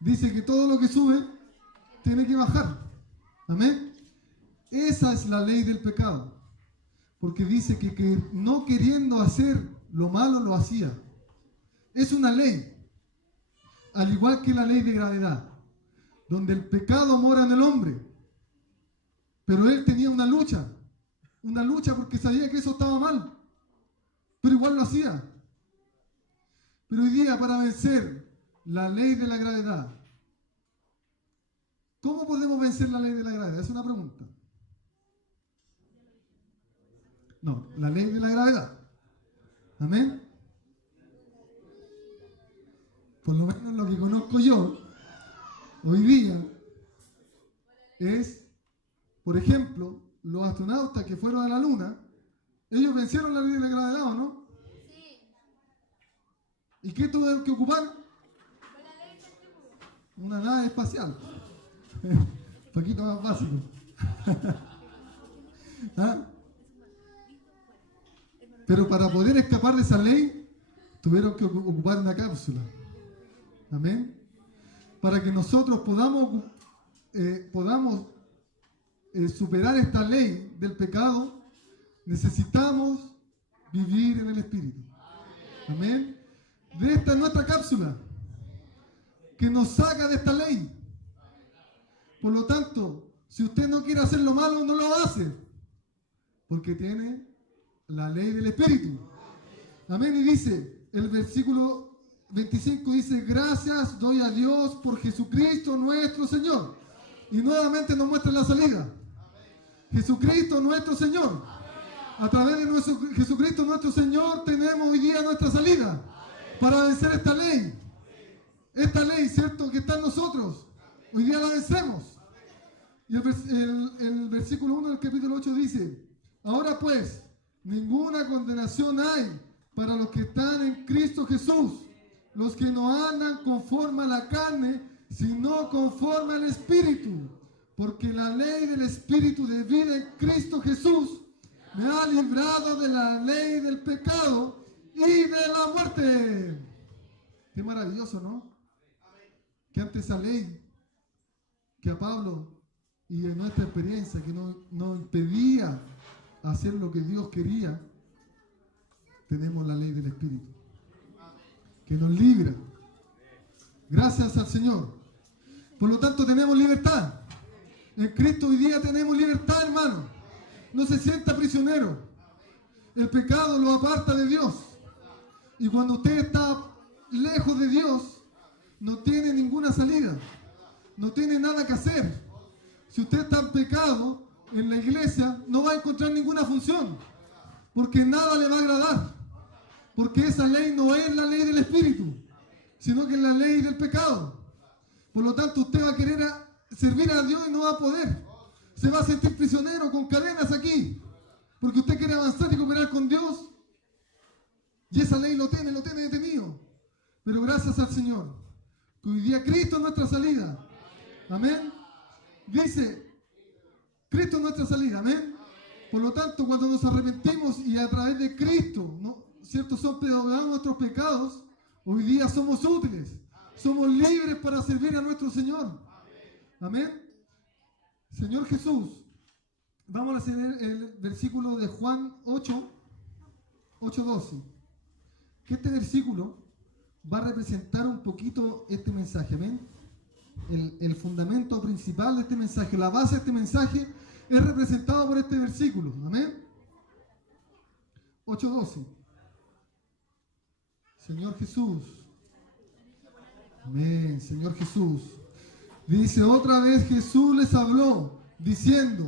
dice que todo lo que sube tiene que bajar. Amén. Esa es la ley del pecado. Porque dice que no queriendo hacer lo malo lo hacía. Es una ley. Al igual que la ley de gravedad. Donde el pecado mora en el hombre. Pero él tenía una lucha. Una lucha porque sabía que eso estaba mal. Pero igual lo hacía. Pero hoy día, para vencer la ley de la gravedad, ¿cómo podemos vencer la ley de la gravedad? Es una pregunta. No, la ley de la gravedad. Amén. Por lo menos lo que conozco yo hoy día es, por ejemplo, los astronautas que fueron a la Luna, ellos vencieron la ley de la gravedad, ¿o no? Sí. ¿Y qué tuvieron que ocupar? Una nave espacial. Un poquito más básico. ¿Ah? Pero para poder escapar de esa ley, tuvieron que ocupar una cápsula. Amén. Para que nosotros podamos superar esta ley del pecado, necesitamos vivir en el Espíritu. Amén. De esta es nuestra cápsula, que nos saca de esta ley. Por lo tanto, si usted no quiere hacer lo malo, no lo hace, porque tiene la ley del Espíritu. Amén. Y dice, el versículo 25 dice, gracias doy a Dios por Jesucristo nuestro Señor. Y nuevamente nos muestra la salida. Jesucristo nuestro Señor. A través de Jesucristo nuestro Señor tenemos hoy día nuestra salida para vencer esta ley. Esta ley, ¿cierto? Que está en nosotros. Hoy día la vencemos. Y el versículo 1 del capítulo 8 dice, ahora pues, ninguna condenación hay para los que están en Cristo Jesús, los que no andan conforme a la carne, sino conforme al Espíritu. Porque la ley del Espíritu de vida en Cristo Jesús me ha librado de la ley del pecado y de la muerte. Qué maravilloso, ¿no? Que ante esa ley, que a Pablo y en nuestra experiencia, que nos impedía hacer lo que Dios quería, tenemos la ley del Espíritu, que nos libra. Gracias al Señor. Por lo tanto, tenemos libertad. En Cristo hoy día tenemos libertad, hermano. No se sienta prisionero. El pecado lo aparta de Dios. Y cuando usted está lejos de Dios, no tiene ninguna salida, no tiene nada que hacer. Si usted está en pecado en la iglesia, no va a encontrar ninguna función, porque nada le va a agradar, porque esa ley no es la ley del Espíritu, sino que es la ley del pecado. Por lo tanto, usted va a querer servir a Dios y no va a poder. Se va a sentir prisionero con cadenas aquí, porque usted quiere avanzar y cooperar con Dios, y esa ley lo tiene detenido. Pero gracias al Señor, que hoy día Cristo es nuestra salida. Amén. Dice, Cristo es nuestra salida. Amén. Por lo tanto, cuando nos arrepentimos y a través de Cristo, ¿cierto?, son perdonados nuestros pecados, hoy día somos útiles, somos libres para servir a nuestro Señor. Amén. Señor Jesús, vamos a leer el versículo de Juan 8:12. Que este versículo va a representar un poquito este mensaje. Amén. El fundamento principal de este mensaje, la base de este mensaje, es representado por este versículo. Amén. 8:12. Señor Jesús. Amén. Señor Jesús. Dice, otra vez Jesús les habló, diciendo,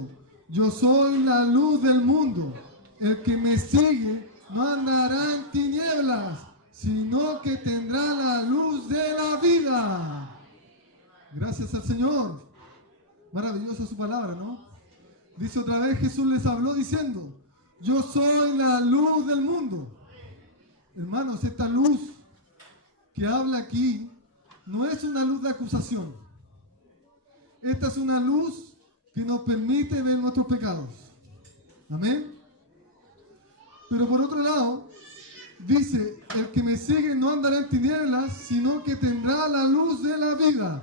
yo soy la luz del mundo. El que me sigue no andará en tinieblas, sino que tendrá la luz de la vida. Gracias al Señor. Maravillosa su palabra, ¿no? Dice otra vez Jesús les habló diciendo, yo soy la luz del mundo. Hermanos, esta luz que habla aquí no es una luz de acusación. Esta es una luz que nos permite ver nuestros pecados. Amén. Pero por otro lado, dice, el que me sigue no andará en tinieblas, sino que tendrá la luz de la vida.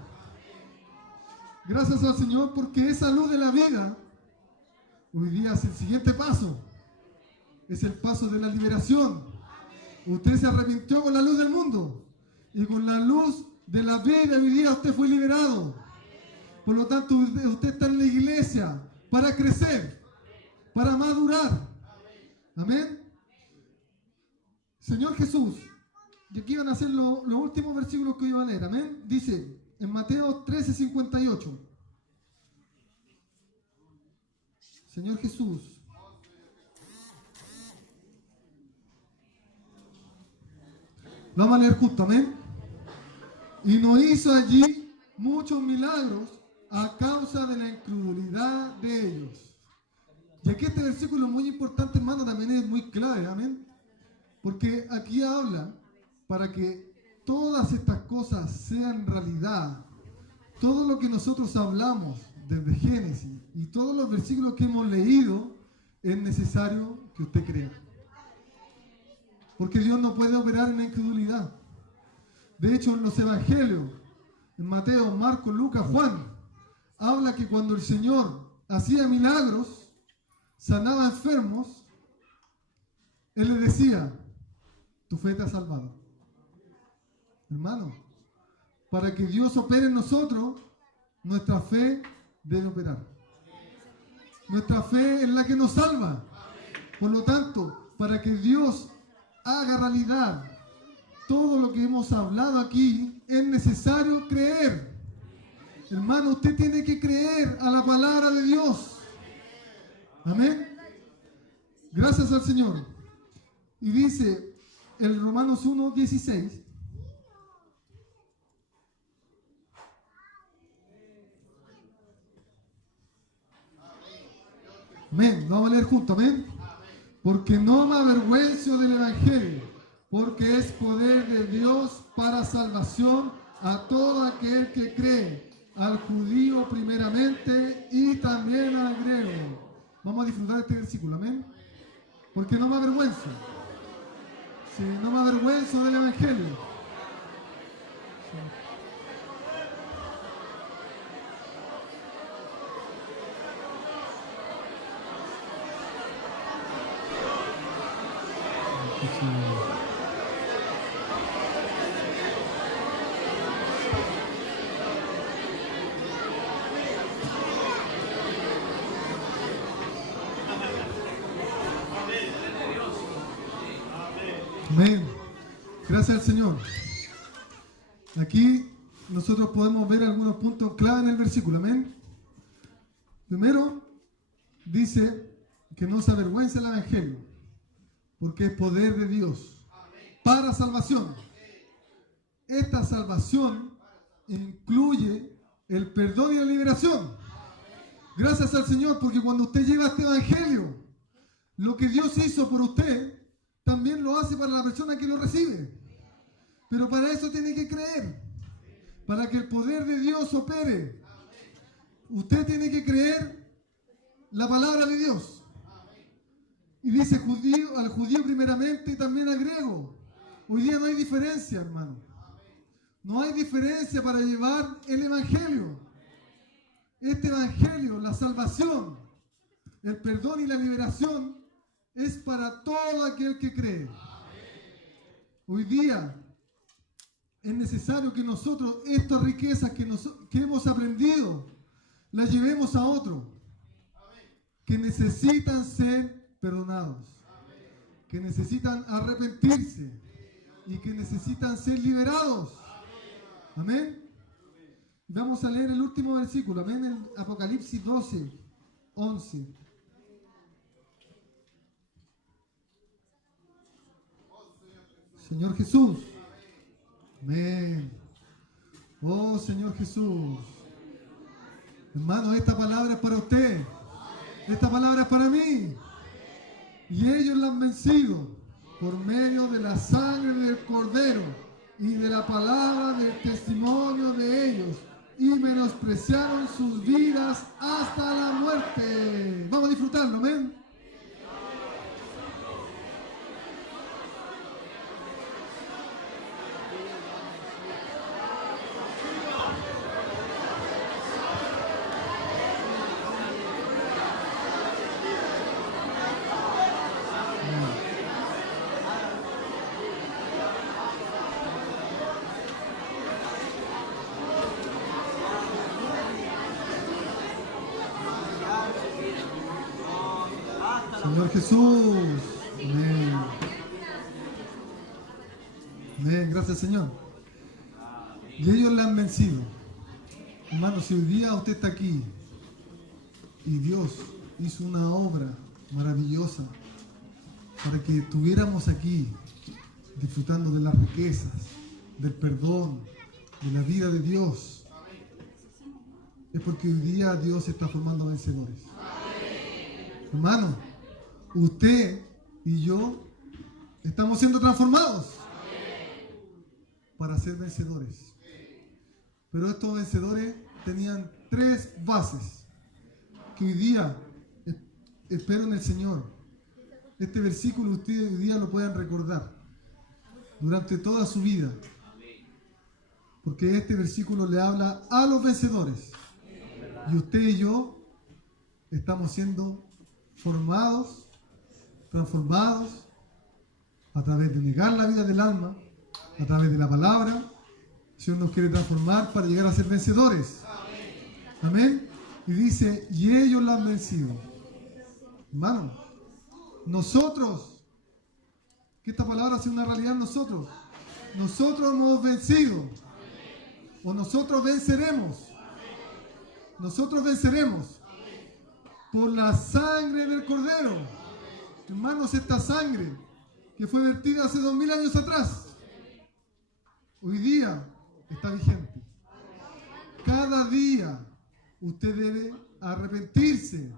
Gracias al Señor, porque esa luz de la vida hoy día es el siguiente paso. Es el paso de la liberación. Usted se arrepintió con la luz del mundo, y con la luz de la vida hoy día usted fue liberado. Por lo tanto, usted está en la iglesia para crecer, para madurar. Amén. Señor Jesús, y aquí van a ser los últimos versículos que iba a leer. Amén. Dice en Mateo 13:58. Señor Jesús. Lo vamos a leer justo. Amén. Y no hizo allí muchos milagros a causa de la incredulidad de ellos. Y aquí este versículo muy importante, hermano, también es muy clave. Amén. Porque aquí habla para que todas estas cosas sean realidad. Todo lo que nosotros hablamos desde Génesis y todos los versículos que hemos leído, es necesario que usted crea. Porque Dios no puede operar en la incredulidad. De hecho, en los evangelios, en Mateo, Marcos, Lucas, Juan, habla que cuando el Señor hacía milagros, sanaba enfermos, Él le decía, tu fe te ha salvado. Hermano, para que Dios opere en nosotros, nuestra fe debe operar. Nuestra fe es la que nos salva. Por lo tanto, para que Dios haga realidad todo lo que hemos hablado aquí, es necesario creer. Hermano, usted tiene que creer a la palabra de Dios. Amén. Gracias al Señor. Y dice el Romanos 1:16. Amén. Vamos a leer juntos. Amén. Porque no me avergüenzo del Evangelio, porque es poder de Dios para salvación a todo aquel que cree, al judío primeramente y también al griego. Vamos a disfrutar este versículo. Amén. Porque no me avergüenzo. Sí, no me avergüenzo del Evangelio. Sí. Amén. Gracias al Señor. Aquí nosotros podemos ver algunos puntos clave en el versículo. Amén. Primero, dice que no se avergüenza el evangelio, porque es poder de Dios para salvación. Esta salvación incluye el perdón y la liberación. Gracias al Señor, porque cuando usted lleva este evangelio, lo que Dios hizo por usted, también lo hace para la persona que lo recibe. Pero para eso tiene que creer, para que el poder de Dios opere. Usted tiene que creer la palabra de Dios. Y dice al judío primeramente y también al griego. Hoy día no hay diferencia, hermano. No hay diferencia para llevar el evangelio. Este evangelio, la salvación, el perdón y la liberación es para todo aquel que cree. Hoy día es necesario que nosotros estas riquezas que hemos aprendido las llevemos a otros que necesitan ser perdonados, que necesitan arrepentirse y que necesitan ser liberados. Amén. Vamos a leer el último versículo. Amén. En Apocalipsis 12, 11. Señor Jesús. Amén. Oh Señor Jesús. Hermano, esta palabra es para usted. Esta palabra es para mí. Y ellos la han vencido por medio de la sangre del Cordero y de la palabra del testimonio de ellos. Y menospreciaron sus vidas hasta la muerte. Vamos a disfrutarlo, amén. Señor Jesús. Amén. Amén. Gracias, Señor. Y ellos la han vencido. Hermano, si hoy día usted está aquí y Dios hizo una obra maravillosa para que estuviéramos aquí disfrutando de las riquezas, del perdón, de la vida de Dios, es porque hoy día Dios está formando vencedores. Hermano, usted y yo estamos siendo transformados para ser vencedores. Pero estos vencedores tenían 3 bases que hoy día espero en el Señor. Este versículo ustedes hoy día lo puedan recordar durante toda su vida. Porque este versículo le habla a los vencedores. Y usted y yo estamos siendo formados, transformados a través de negar la vida del alma, a través de la palabra. El Señor nos quiere transformar para llegar a ser vencedores. Amén. Y dice, y ellos la han vencido. Hermano, nosotros, que esta palabra sea una realidad en nosotros. Nosotros hemos vencido. O nosotros venceremos. Nosotros venceremos por la sangre del Cordero. Hermanos, esta sangre que fue vertida hace 2000 años atrás, hoy día está vigente. Cada día usted debe arrepentirse,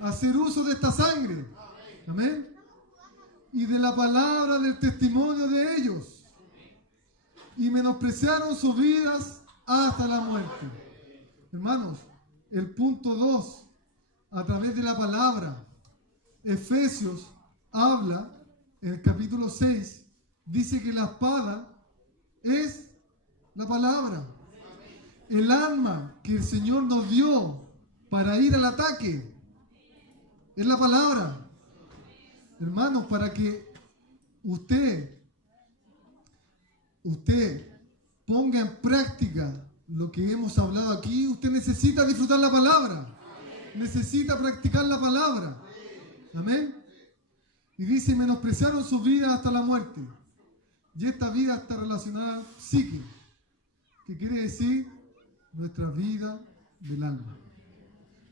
hacer uso de esta sangre. Amén. Y de la palabra del testimonio de ellos. Y menospreciaron sus vidas hasta la muerte. Hermanos, el punto 2, a través de la palabra, Efesios habla, en el capítulo 6, dice que la espada es la palabra. El arma que el Señor nos dio para ir al ataque es la palabra. Hermanos, para que usted ponga en práctica lo que hemos hablado aquí, usted necesita disfrutar la palabra. Necesita practicar la palabra. Amén. Y dice, menospreciaron sus vidas hasta la muerte. Y esta vida está relacionada al psique. que quiere decir nuestra vida del alma.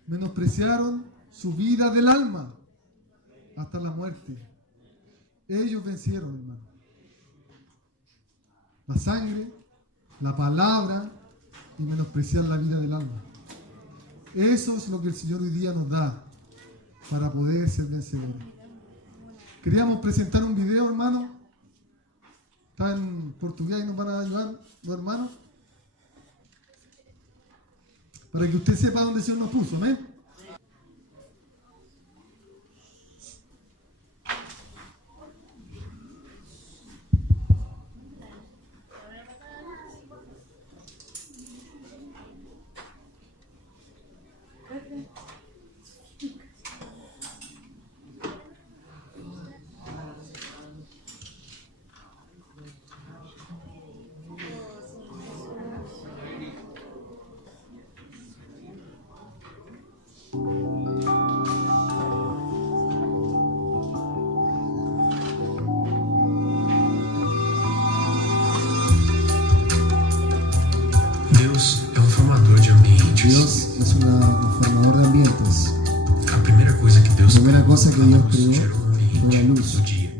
Menospreciaron su vida del alma hasta la muerte. Ellos vencieron, hermano. La sangre, la palabra y menospreciar la vida del alma. Eso es lo que el Señor hoy día nos da para poder ser vencedores. Queríamos presentar un video, hermano. Está en portugués y nos van a ayudar los hermanos. Para que usted sepa dónde el Señor nos puso, amén. Deus é formador de ambientes. Dios es un formador de ambientes. A primeira coisa que Deus La primera cosa que Dios creó gerou um ambiente fue la luz. do dia.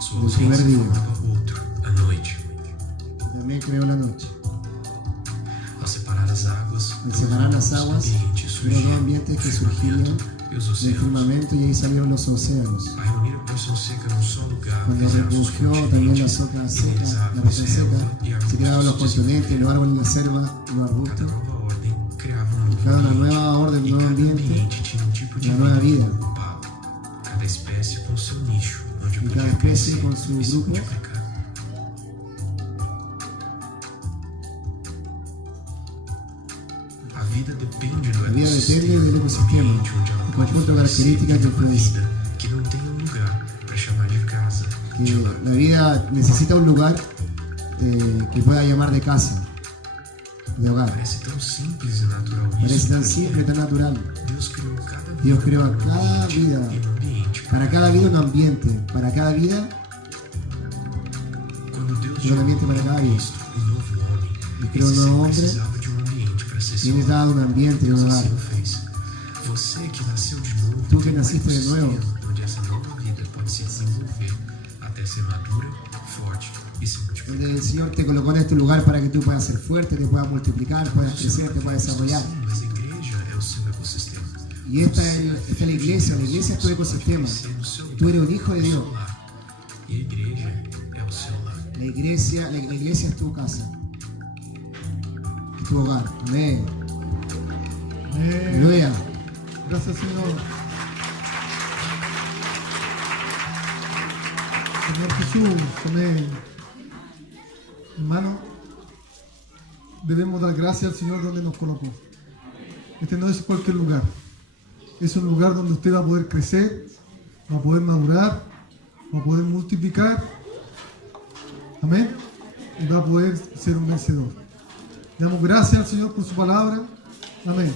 Sua Del primer ausência día. formava outro, a noite. También creó la noche. Ao separar as águas, Al separar las aguas, ambientes creó dos surgiram, ambientes que o surgían firmamento e os del oceanos. firmamento y ahí salieron los océanos. A reunir a porção seca num só lugar, Cuando fizeram os recogió también la continentes, soca e seca, neles la árvores, región seca, selva e se creaban los arbustos. continentes, los árboles, la selva, los Cada arbustos. nova ordem criava um novo Cada una ambiente. nueva orden, un E nuevo cada ambiente, ambiente tinha um tipo de una nueva vida. ocupava. Cada espécie com seu nicho, onde Y podia cada especie crescer con su e se grupo. multiplicar. A vida depende do La vida ecossistema, depende del do ecosistema, ambiente onde ela el pode conjunto de florescer, características que uma influencia. vida que não tem um lugar para chamar de casa, de Que lar. la vida necesita un lugar que pueda llamar de casa, de hogar. Parece tão simples e natural Parece isso, tan mas simple, tan natural. Deus criou cada vida Dios creó a para um cada ambiente vida, e um ambiente para cada vida un ambiente, para cada vida Quando Deus un ambiente para cada vida. Cristo, um novo homem, E criou esse um ser novo homem, precisava de um ambiente para ser seu Tienes lar. dado un ambiente, un Deus hogar. assim o fez. Você que nasceu de novo, Tu que tem um nasciste de ecossistema nuevo. onde essa nova vida pode se desenvolver até ser madura, forte e se multiplicar. Donde el Señor te colocó en este lugar para que tú puedas ser fuerte, te puedas multiplicar, puedas crecer, te puedas desarrollar. Sim, mas a igreja é o seu ecossistema. Y esta es la iglesia es tu ecosistema. Tú eres un hijo de Dios. E a igreja é o seu lar. La iglesia es tu casa, es tu hogar. Amén. Amén. Aleluya. Gracias, Señor. Señor Jesús, amén. Hermano, debemos dar gracias al Señor donde nos colocó. Este no es cualquier lugar. Es un lugar donde usted va a poder crecer, va a poder madurar, va a poder multiplicar. Amén. Y va a poder ser un vencedor. Le damos gracias al Señor por su palabra. Amén.